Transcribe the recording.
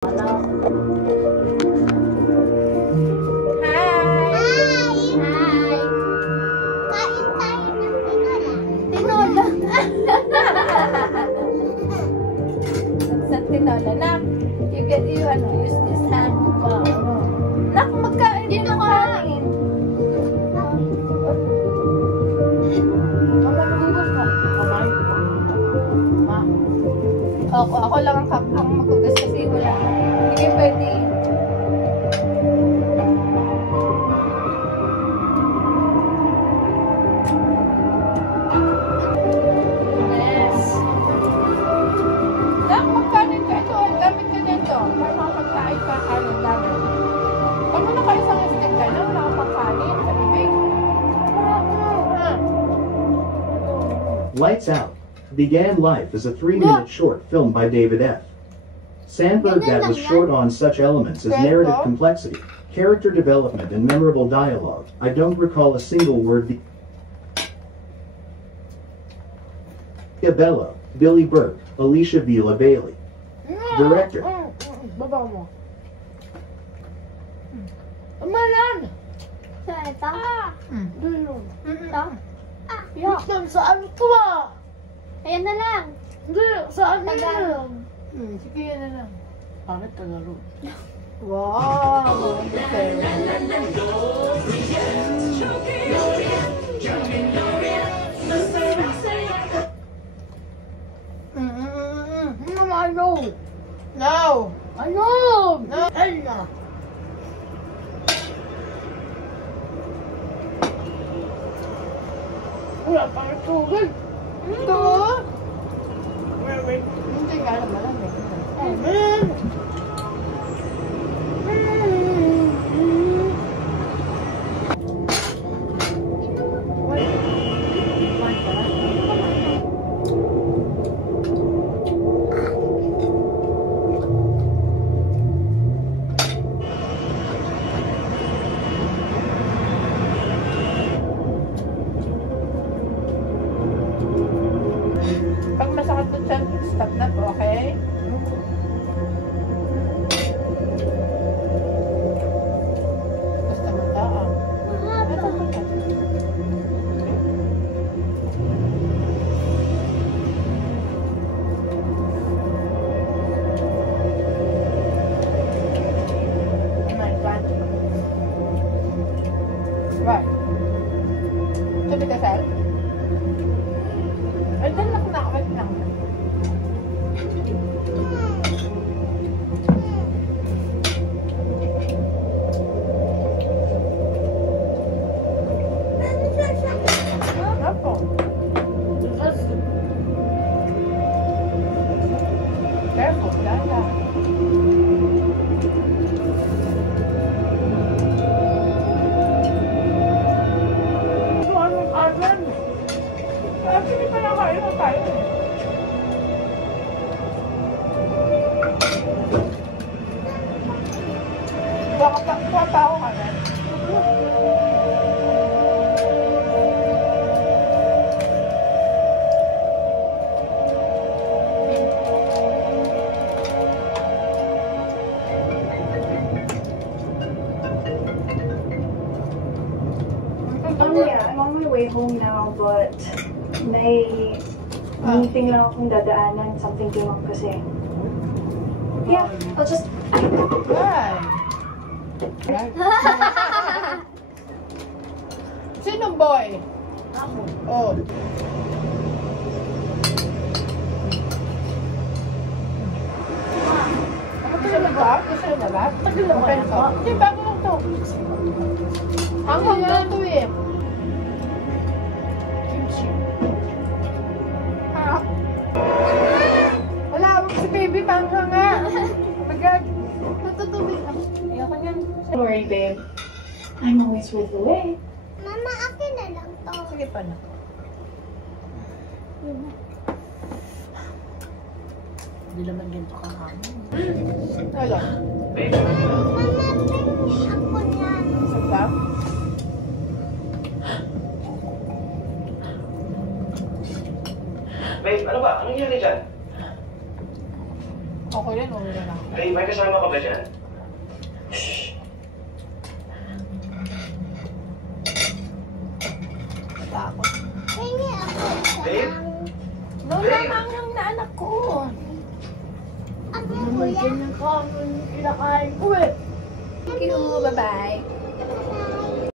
Tinola. Nak, use this hand. Nak, magkain dito ka. Ako lang ang maghugas kasi wala. Hindi pwede. Lights Out began life as a 3-minute short film by David F. Sandberg that was short on such elements as narrative complexity, character development, and memorable dialogue. I don't recall a single word. Bello, Billy Burke, Alicia Vila Bailey. Director. Baba mo. Amalan! Saan ito? Doon. Ito? Yan, saan ito ba? Ayan na lang. Hindi, saan na Tagalog. yan? Sige, yan na lang. Bakit Tagalog? Wow! I know! No! I know! No! Ella! Wala pa ng tubig. Ito. Wait. Hindi nga alam malamig. Amen. Pag masakit na dyan, stop na po, okay? Basta magdaan. Ito po siya. Right. Tuloy ka, Sal? Ay, dyan lang na. Wait lang. Apo. Careful, Dada. Actually, pala kayo na tayo. Kuha pa ako ka rin. I'm on my way home now, but may meeting lang akong dadaanan. Something came up kasi. Yeah, I'll just... Right. Sino boy? Ako. Oh. Gusto mo ba? Gusto mo ba? Tagal lang ba ito? Hindi, bago lang ito. Hanggang na ito eh. Kimchi. Ha? Wala, si baby pangha nga. Magag. Natutubig ako. Ayoko niyan. Don't worry, babe. I'm always with the way. Mama, akin na lang to. Sige pa na. Hindi naman ganito kakamin. Hello. Mama, pengi ako niyan. Isa pa? Babe, ano ba? Anong nangyari dyan? Okay rin, okay na lang. Hey, may kasama ka ba dyan? Takot. Hingi ako isa Babe? lang. Doon lamang yung naanak ko. Ako Naman kuya. ganyan ka ang kinakain ko eh. Thank you, bye-bye.